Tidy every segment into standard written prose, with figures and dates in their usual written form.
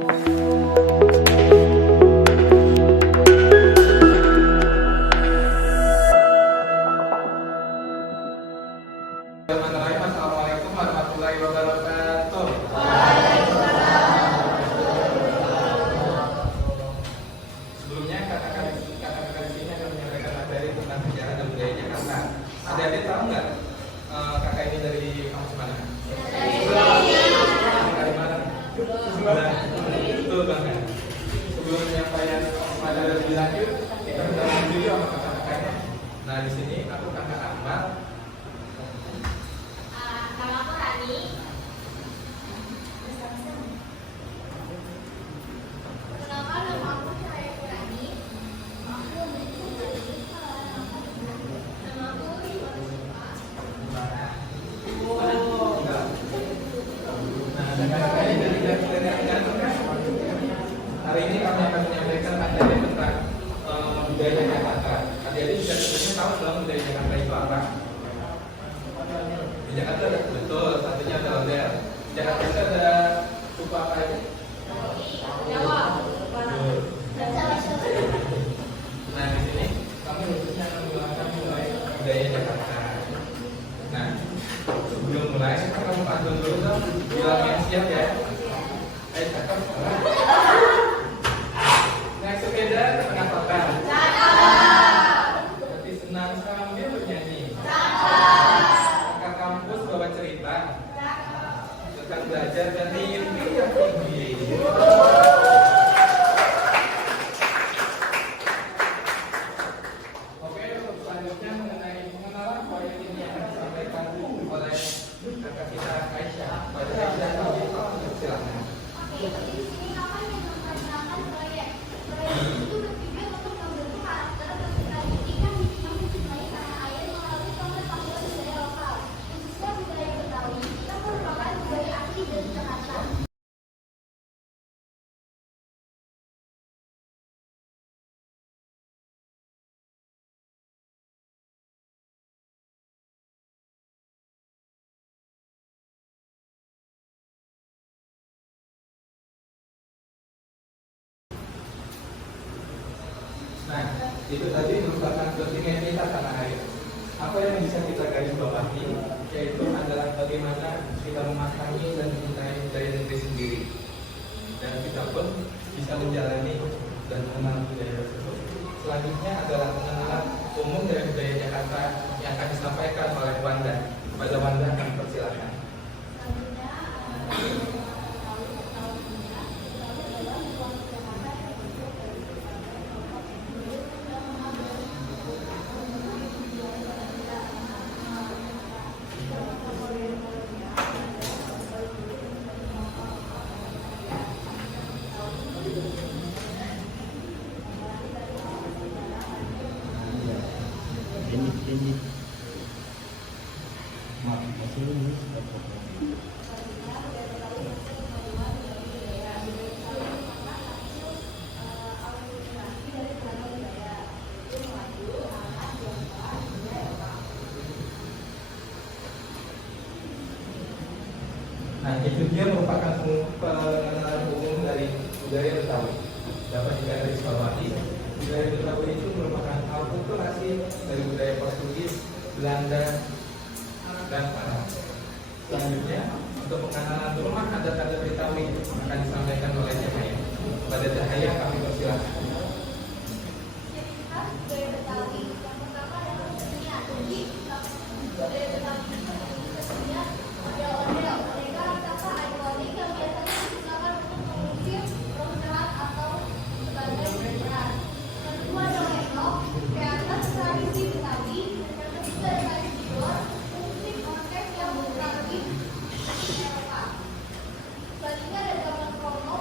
Assalamualaikum warahmatullahi wabarakatuh. Sebelumnya kata-kata di sini akan menyampaikan materi tentang sejarah dan budaya Jakarta. Adik-adik tahu nggak kakak ini dari kampus mana? Dari mana? Betul banget. Sebelum penyampaian materi lebih lanjut, kita kenalan dulu sama kakak-kakaknya. Nah, di sini aku kakak Akmal. Hari ini kami akan menyampaikan materi tentang budaya Jakarta. Adik-adik sudah sebenarnya tahu belum budaya Jakarta itu apa? Di Jakarta ada, betul, satunya ada ondel. Di Jakarta itu ada suku apa aja? Jawa. Nah, di sini kami khususnya akan menjelaskan mulai budaya Jakarta. Nah, sebelum mulai, kamu pantun dulu dong, bilang yang siap ya. Cakep. Naik sepeda ke tengah kota. Berarti senang sambil bernyanyi. Ke kampus bawa cerita. Tentang belajar dan mimpi yang tinggi. Oke, untuk selanjutnya mengenai pengenalan proyek ini akan disampaikan oleh kakak kita Aisyah. Pada Aisyah, silakan. Di sini akan memperkenalkan proyek. Proyek itu bertujuan untuk membentuk karakter peserta didik yang mencintai tanah air melalui pengetahuan budaya lokal, khususnya budaya Betawi yang merupakan budaya asli dari Jakarta. Nah, itu tadi merupakan pentingnya kita tanah air. Apa yang bisa kita garis bawahi, yaitu adalah bagaimana kita memahami dan mencintai budaya negeri sendiri. Dan kita pun bisa menjalani dan mengenal budaya tersebut. Selanjutnya adalah pengenalan umum dari budaya Jakarta yang akan disampaikan oleh Wanda. Pada Wanda kami persilakan. Nah, itu dia merupakan pengenalan umum dari budaya Betawi. Dapat digarisbawahi, budaya Betawi itu merupakan akulturasi dari budaya Portugis, Belanda, dan Arab. Selanjutnya, untuk pengenalan rumah adat Betawi akan disampaikan oleh Cahaya. Pada Cahaya kami persilakan. Ciri khas budaya Betawi yang pertama adalah kesenian. Jadi, budaya Betawi itu kesenian ondel-ondel. Mereka rata-rata ikonik yang biasanya digunakan untuk mengusir roh jahat atau sebagai hiburan. Kedua ada lenong, kreatif tradisi Betawi. Yang ketiga adalah folklor, musik orkes yang mempengaruhi Eropa. Selanjutnya ada gamelan kromo,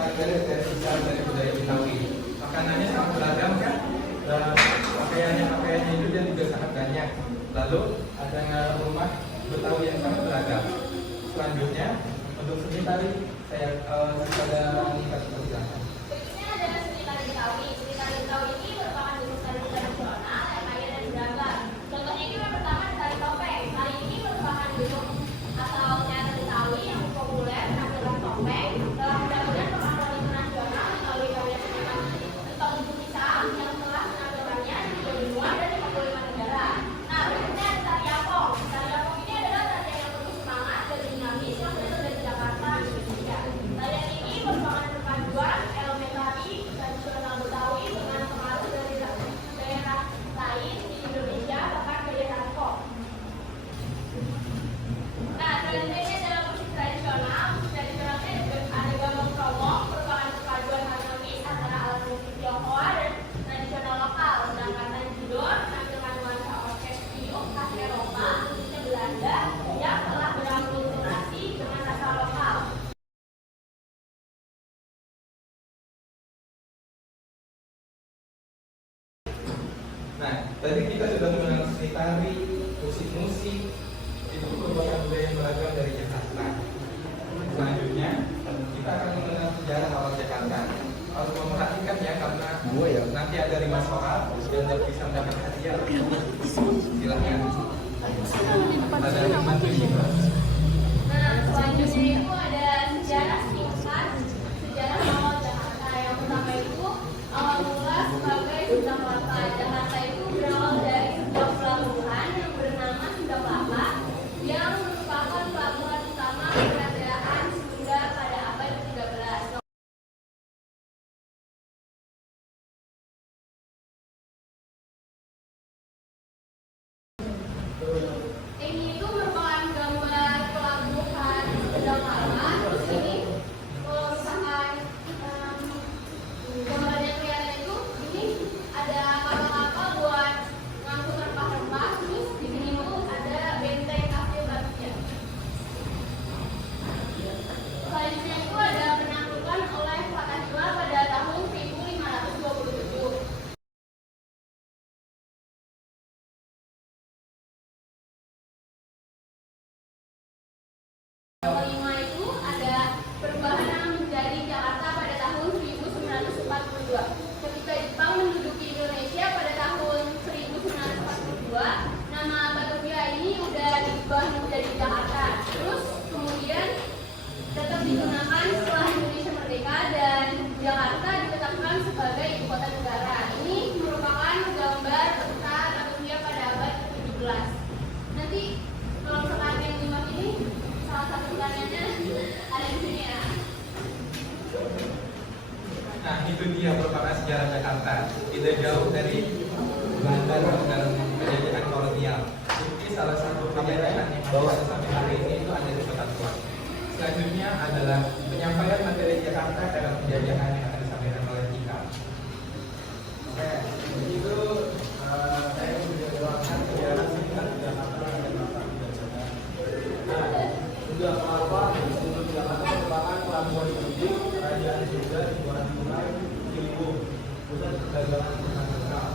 merupakan garis besar dari budaya Betawi. Makanannya sangat beragam kan, dan pakaiannya itu juga sangat banyak. Lalu ada rumah Betawi yang sangat beragam. Selanjutnya untuk seni tari saya kepada Nika silakan. Berikutnya adalah seni tari Betawi. Seni tari Betawi ini merupakan jenis tari tradisional yang kaya dan beragam. Contohnya itu yang pertama tari topeng. Tari ini merupakan bentuk atau teater Betawi yang populer menampilkan topeng dalam mudah-mudahan pengakuan internasional melalui karya seniman Entong Ibu Pisang yang telah menampilkannya di 22 dan 55 negara. Nah, berikutnya ada tari Apong. Tari Apong ini adalah tarian yang penuh semangat dan dinamis yang berasal dari Jakarta, Indonesia. Tarian ini merupakan perpaduan elemen tari tradisional Betawi dengan pengaruh dari daerah lain di Indonesia, bahkan ke daerah pop. Nah, selanjutnya adalah musik tradisional. Musik tradisionalnya ada gambang kromong, merupakan perpaduan harmonis antara alat musik Tionghoa dan tradisional lokal. Sedangkan tanjidor menampilkan nuansa orkes tiup khas Eropa, khususnya Belanda, yang telah berakulturasi dengan rasa lokal. Nah, tadi kita sudah mengenal seni tari, musik-musik, itu merupakan budaya yang beragam dari Jakarta. Selanjutnya, kita akan mengenal sejarah awal Jakarta. Harus memperhatikan ya, karena nanti ada 5 soal dan bisa mendapat hadiah. Silakan. Ada 5 tujuh. Nah, selanjutnya itu ada sejarah singkat, sejarah awal Jakarta. Yang pertama itu awal mula sebagai Sunda Kelapa. Jakarta itu berawal dari sebuah pelabuhan yang bernama Sunda Kelapa, yang merupakan pelabuhan utama kerajaan Sunda pada abad ke-13. Ini itu merupakan gambar pelabuhan Sunda Kelapa. Terus ini kalau misalkan gambarnya kelihatan itu, ini ada kapal-kapal buat ngangkut rempah-rempah. Terus di sini itu ada benteng kastil Batavia. Selanjutnya itu ada penaklukan oleh Fatahillah pada tahun 1527. Yang kelima itu ada perubahan nama menjadi Jakarta pada tahun 1942. Ketika Jepang menduduki Indonesia pada tahun 1942, nama Batavia ini udah diubah menjadi Jakarta. Terus kemudian tetap digunakan setelah Indonesia merdeka dan Jakarta ditetapkan sebagai ibu kota negara. Ini merupakan gambar peta Batavia pada abad ke-17. Nanti kalau misalkan yang 5 ini salah satu pertanyaannya ada di sini ya. Nah, itu dia merupakan sejarah Jakarta. Tidak jauh dari Belanda dan penjajahan kolonial. Ini salah satu penjajahan yang bawa sampai hari ini itu ada di Kota Tua. Selanjutnya adalah penyampaian materi Jakarta dalam penjajahan yang akan disampaikan oleh Tika. Oke, itu saya sudah jelaskan sejarah singkat Jakarta dan masa penjajahan. Nah, Sunda Kelapa sebelum Jakarta merupakan pelabuhan penting kerajaan Sunda di Barat Sungai Ciliwung, pusat perdagangan internasional.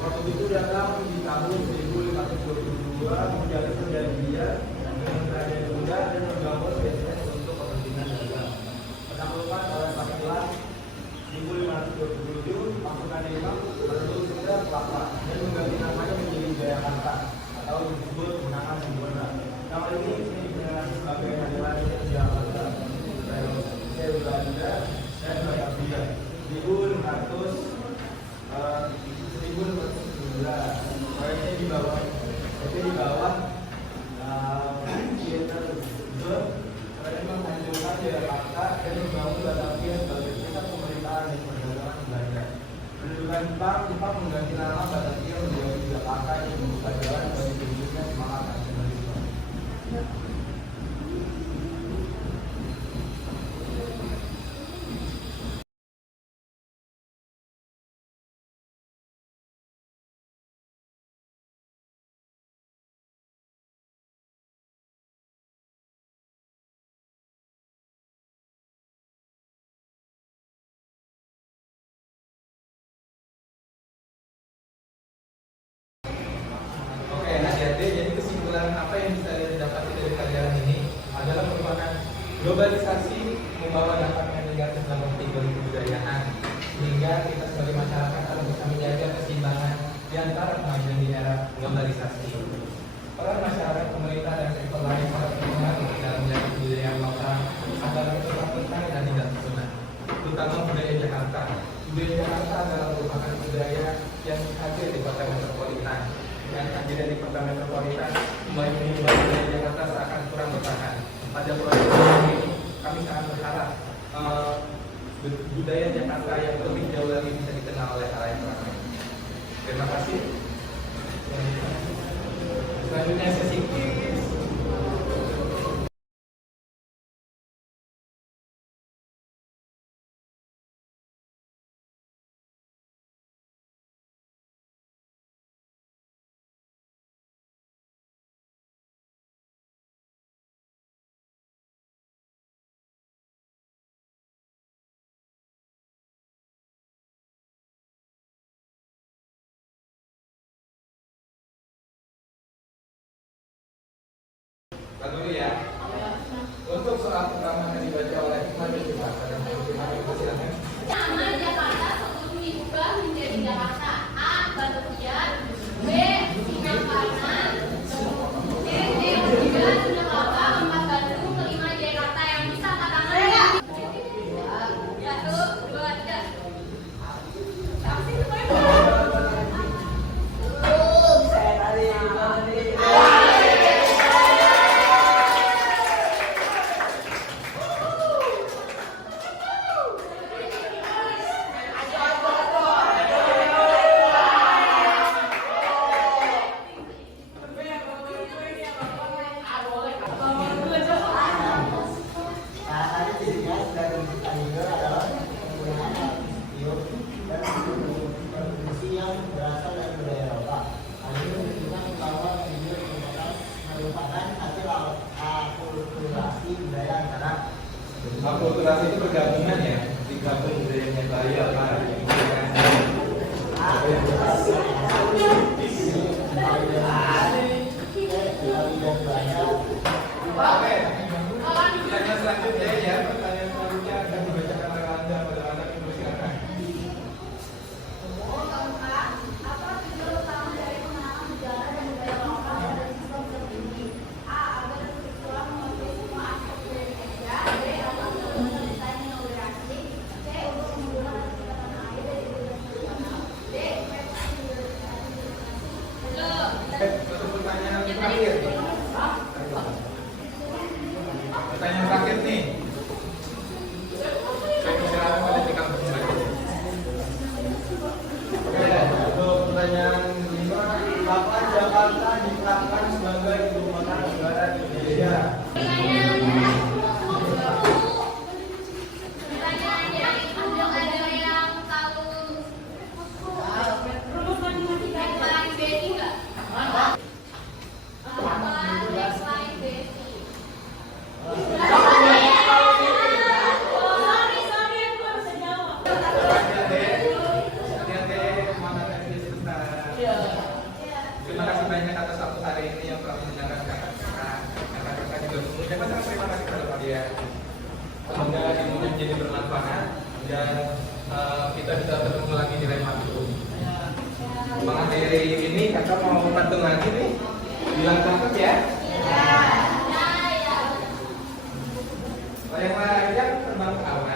Waktu itu datang di tahun 1522 menjalin perjanjian dengan kerajaan Sunda dan membangun BSS untuk kepentingan dagang. Penaklukan oleh Fatahillah 1527 pasukan Demak merebut Sunda Kelapa dan mengganti namanya menjadi Jayakarta atau disebut Menangan Buwana. Nama ini dikenal sebagai Adalah Jakarta, Belanda dan Batavia. 1519 proyeknya di bawah Theater Zone mereka menghancurkan Jakarta dan membangun Batavia sebagai pusat pemerintahan dan perdagangan Belanda. Pendudukan Jepang mengganti nama Batavia menjadi Jakarta yang membuka jalan bagi terwujudnya semangat nasionalisme. Globalisasi membawa dampak yang negatif dalam kebudayaan, sehingga kita sebagai masyarakat harus bisa menjaga keseimbangan di antara kemajuan di era globalisasi. Peran masyarakat, pemerintah, dan sektor lain harus berpengaruh dalam menjaga kebudayaan lokal agar tetap bertahan dan tidak punah, terutama budaya Jakarta. Budaya Jakarta adalah merupakan budaya yang hadir di kota metropolitan. Dengan kehadiran di kota metropolitan, kembali budaya Jakarta seakan kurang bertahan. Pada proyek ini, kami sangat berharap budaya Jakarta yang lebih jauh lagi bisa dikenal oleh halayak ramai. Terima kasih. Selanjutnya sesi quiz. Lalu ya, untuk soal pertama yang dibaca oleh Hikmat Bahasa dan Hikmat silakan. Nama Jakarta sebelum diubah menjadi Jakarta. A. Batu Kiat. B. Singaparna. C. Jayapura. Sunda Empat Bandung. Kelima Jakarta yang bisa katakan. 1, 2, 3. Tapi akulturasi itu pergabungan ya, digabung budayanya Bali apa Oke, pertanyaan selanjutnya ya, pertanyaan selanjutnya akan dibacakan oleh Anda pada anak yang bersilakan. apa tujuan utama dari pengenalan sejarah dan budaya lokal pada siswa tertinggi? A. Agar sekolah mengerti semua aspek budaya Indonesia. B. Agar benar-benar desain yang lebih asik. C. Untuk mengunggulkan aspek tanah air dari budaya nasional. D. Untuk pertanyaan terakhir. Pertanyaan terakhir nih. Saya persilakan pada tingkat bersilakan. Oke, untuk pertanyaan kelima, kapan Jakarta ditetapkan sebagai ibu kota negara Indonesia? Terima kasih banyak atas waktu hari ini yang telah mendengarkan kakak-kakak juga mengucapkan sangat terima kasih kepada kalian. Semoga ilmu menjadi bermanfaat dan kita bisa bertemu lagi di lain waktu. Mengakhiri ini kakak mau patung lagi nih, bilang cakep ya. Oh yang lain terbang awal.